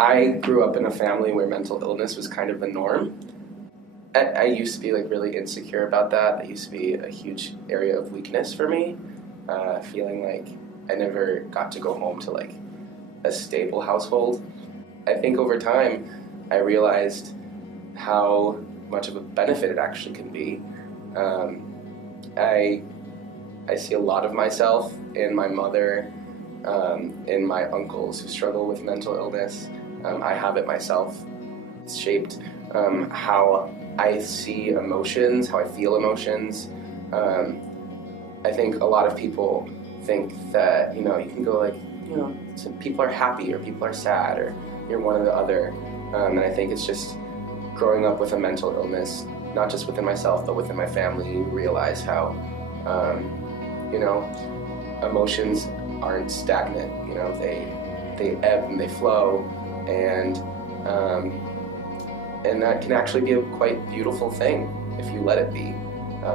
I grew up in a family where mental illness was kind of the norm. I used to be really insecure about that. That used to be a huge area of weakness for me, feeling like I never got to go home to a stable household. I think over time I realized how much of a benefit it actually can be. I see a lot of myself in my mother, in my uncles who struggle with mental illness. I have it myself. It's shaped how I see emotions, how I feel emotions. I think a lot of people think that, you can go some people are happy or people are sad or you're one or the other. And I think it's just growing up with a mental illness, not just within myself, but within my family, you realize how, emotions aren't stagnant. They ebb and they flow, and that can actually be a quite beautiful thing if you let it be.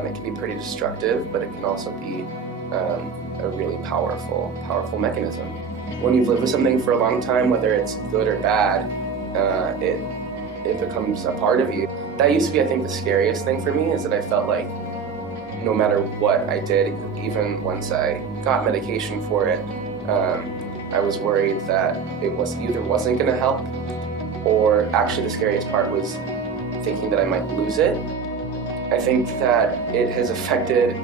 It can be pretty destructive, but it can also be a really powerful mechanism. When you've lived with something for a long time, whether it's good or bad, it becomes a part of you. That used to be, I think, the scariest thing for me, is that I felt like no matter what I did, even once I got medication for it, I was worried that it either wasn't going to help, or actually the scariest part was thinking that I might lose it. I think that it has affected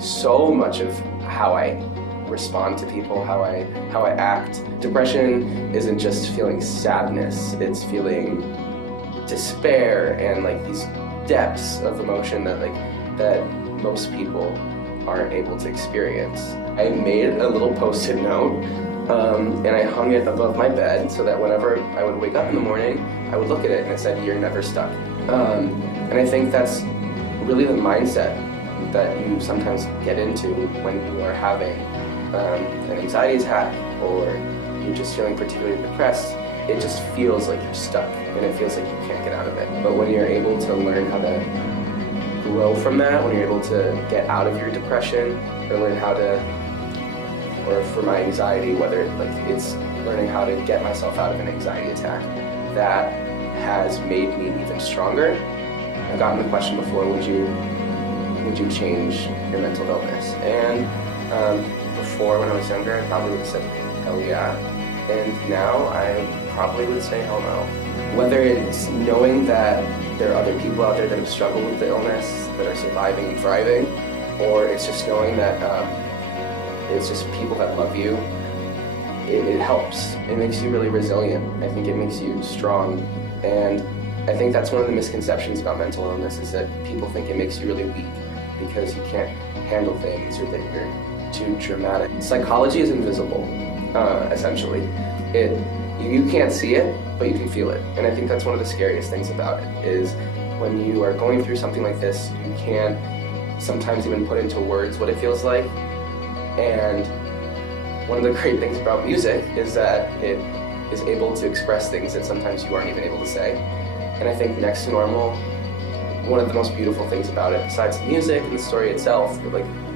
so much of how I respond to people, how I act. Depression isn't just feeling sadness, it's feeling despair and these depths of emotion that most people aren't able to experience. I made a little post-it note and I hung it above my bed so that whenever I would wake up in the morning, I would look at it and it said, "You're never stuck." And I think that's really the mindset that you sometimes get into when you are having an anxiety attack or you're just feeling particularly depressed. It just feels like you're stuck and it feels like you can't get out of it. But when you're able to learn how to grow from that, when you're able to get out of your depression, or learn how to, or for my anxiety, whether it's learning how to get myself out of an anxiety attack, that has made me even stronger. I've gotten the question before, would you change your mental illness? And before, when I was younger, I probably would have said, hell yeah. And now I probably would say hell no. Whether it's knowing that there are other people out there that have struggled with the illness, that are surviving and thriving, or it's just knowing that it's just people that love you, it helps. It makes you really resilient. I think it makes you strong. And I think that's one of the misconceptions about mental illness, is that people think it makes you really weak because you can't handle things or that you're too dramatic. Psychology is invisible, essentially. You can't see it, but you can feel it. And I think that's one of the scariest things about it, is when you are going through something like this, you can't sometimes even put into words what it feels like. And one of the great things about music is that it is able to express things that sometimes you aren't even able to say. And I think Next to Normal, one of the most beautiful things about it, besides the music and the story itself,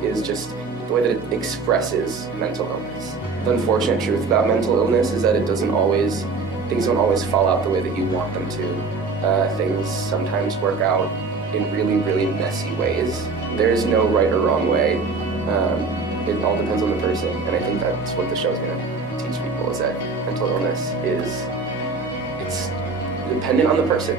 is just the way that it expresses mental illness. The unfortunate truth about mental illness is that things don't always fall out the way that you want them to. Things sometimes work out in really, really messy ways. There is no right or wrong way. It all depends on the person, and I think that's what the show's going to teach people, is that mental illness it's dependent on the person.